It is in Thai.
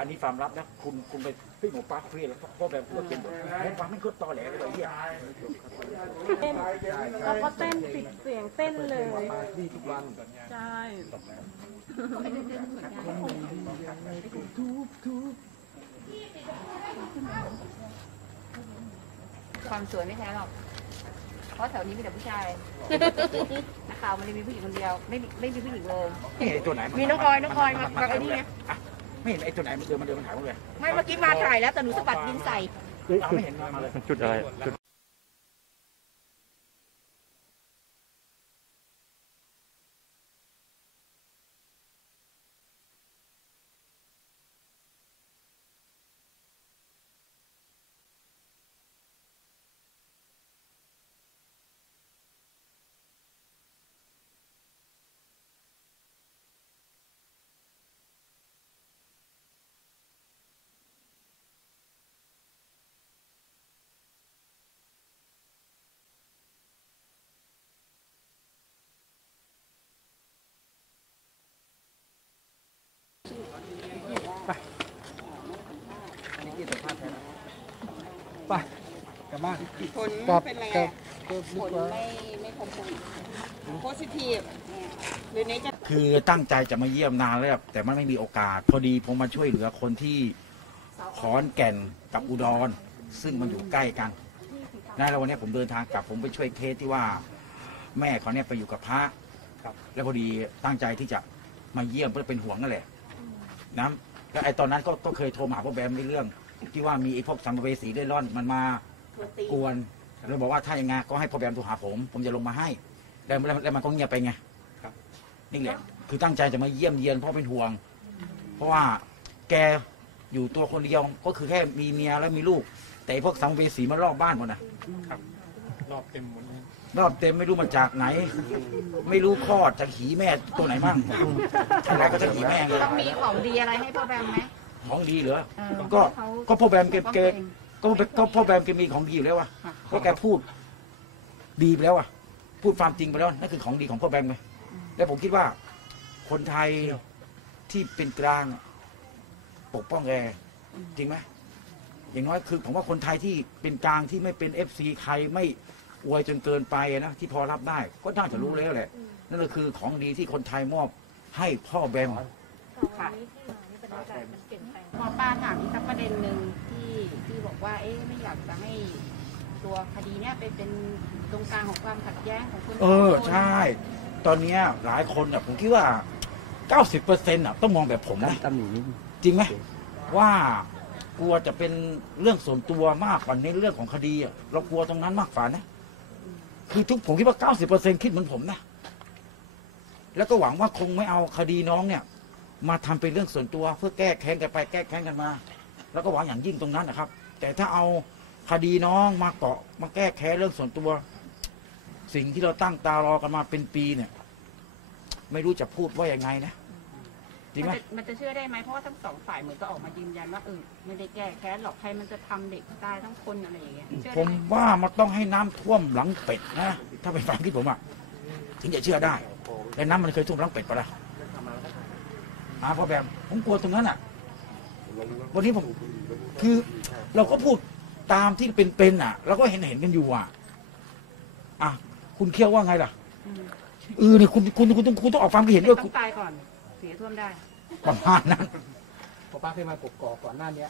อันนี้ความลับนะคุณคุณไปพี่หมูปลาฟรีแล้วพ่อแบบพูดเป็นหมดหมูปลาไม่ก็ตอแหลเลยไอ้เหี้ยแล้วก็เต้นปิดเสียงเต้นเลยใช่ความสวยไม่แท้หรอก เพราะแถวนี้มีแต่ผู้ชายนักข่าวมันเลยมีผู้หญิงคนเดียว ไม่มีไม่มีผู้หญิงเลยไม่เห็นไอ้ตัวไหนมีน้องออยน้องออยมามาไอ้นี่ไงอะ ไม่เห็นไอ้ตัวไหนมันเดินมาเดินมาถ่ายผมเลยไม่เมื่อกี้มาถ่ายแล้วแต่หนูสะบัดยิงใส่เอาไม่เห็นมาเลย จุดอะไรจุด กลับบ้านผลกลับเป็นไรกลัอะบกลับดีผลกว่าไม่ไม่พบโควิดโพสิทีฟหรือเนจะคือตั้งใจจะมาเยี่ยมนานแล้วแต่มันไม่มีโอกาส พอดีผมมาช่วยเหลือคนที่ขอนแก่นกับอุดร ซึ่งมันอยู่ใกล้กันนะแล้ววันนี้ผมเดินทางกลับผมไปช่วยเคสที่ว่า แม่เขาเนี่ยไปอยู่กับพระแล้วพอดีตั้งใจที่จะมาเยี่ยมเพื่อเป็นห่วงนั่นแหละนะแล้วไอ้ตอนนั้นก็ก็เคยโทรมาหาพ่อแบมในเรื่อง ที่ว่ามีไอ้พวกสัมภเวสีได้ร่อนมันมา กวนแล้วบอกว่าถ้าอย่างไงก็ให้พ่อแบมโทรหาผม ผมจะลงมาให้ แล้วแล้วแล้วมันก็เงียบไปไงนี่แหละ คือตั้งใจจะมาเยี่ยมเยียนเพราะเป็นห่วง เพราะว่าแกอยู่ตัวคนเดียวก็คือแค่มีเมียแล้วมีลูก แต่ไอ้พวกสัมภเวสีมารอบบ้านหมดนะรอบเต็มหมดเลยรอบเต็มไม่รู้มาจากไหน ไม่รู้คลอดจากขีแม่ตัวไหนมั่งอะไรก็จะขีแม่เลยต้องมีของดีอะไรให้พ่อแบมไหมของดีเหรอเออก็ให้เขาก็พ่อแบมเก็บป้องเก็ตัวบอง ก็ก็พ่อแบมแกมีของดีอยู่แล้วอะค่ะเพราะแกพูดดีไปแล้วอะพูดความจริงไปแล้วนั่นคือของดีของพ่อแบงค์ไหมแล้วผมคิดว่า คนไทยที่เป็นกลางอะปกป้องแกจริงไหมอย่างน้อยคือผมว่าคนไทยที่เป็นกลางที่ไม่เป็นเอฟซีใครไม่อวยจนเกินไปอะนะที่พอรับได้ ก็น่าจะรู้แล้วแหละ นั่นก็คือของดีที่คนไทยมอบให้พ่อแบมค่ะ หมอป้าถามอีกสักประเด็นหนึ่งที่ที่บอกว่า เอ๊ะไม่อยากจะให้ตัวคดีเนี้ยไปเป็นตรงกลางของความขัดแย้งของคนเออสงคนใช่ ตอนเนี้ยหลายคนอะผมคิดว่า90เปอร์เซ็นต์อะต้องมองแบบผมนะตำหนินิดจริงไหมว่ากลัวจะเป็นเรื่องส่วนตัวมากกว่าในเรื่องของคดีอะเรากลัวตรงนั้นมากกว่านะ คือทุกผมคิดว่า90เปอร์เซ็นต์คิดเหมือนผมนะ แล้วก็หวังว่าคงไม่เอาคดีน้องเนี่ย มาทำเป็นเรื่องส่วนตัว เพื่อแก้แค้นกันไปแก้แค้นกันมา แล้วก็หวังอย่างยิ่งตรงนั้นนะครับ แต่ถ้าเอาคดีน้องมาเกาะมาแก้แค้นเรื่องส่วนตัว สิ่งที่เราตั้งตารอกันมาเป็นปีเนี่ย ไม่รู้จะพูดว่ายังไงนะจริงไหม มันจะมันจะเชื่อได้ไหมเพราะว่าทั้งสองฝ่ายเหมือนก็ออกมายืนยันว่าเออไม่ได้แก้แค้นหรอกใครมันจะทำเด็กตายทั้งคนอะไรอย่างเงี้ยเชื่อผได้มไหมว่ามันต้องให้น้ำท่วมหลังเป็ดนะ ถ้าเป็นความคิดผมอะถึงจะเชื่อได้ แต่น้ำมันเคยท่วมหลังเป็ดปะล่ะ อาพ่อแบมผมกลัวตรงนั้นอะวันนี้ผมคือเราก็พูดตามที่เป็นๆอะเราก็เห็นเห็นกันอยู่อะอะคุณเคี่ยวว่าไงล่ะอืมเออเนี่ยคุณคุณคุณต้องคุณต้องออกความคิดเห็นด้วยต้องตายก่อนเสียท่วมได้ประมาณนั้นพอป้าเคยมากกอกก่อนหน้าเนี้ย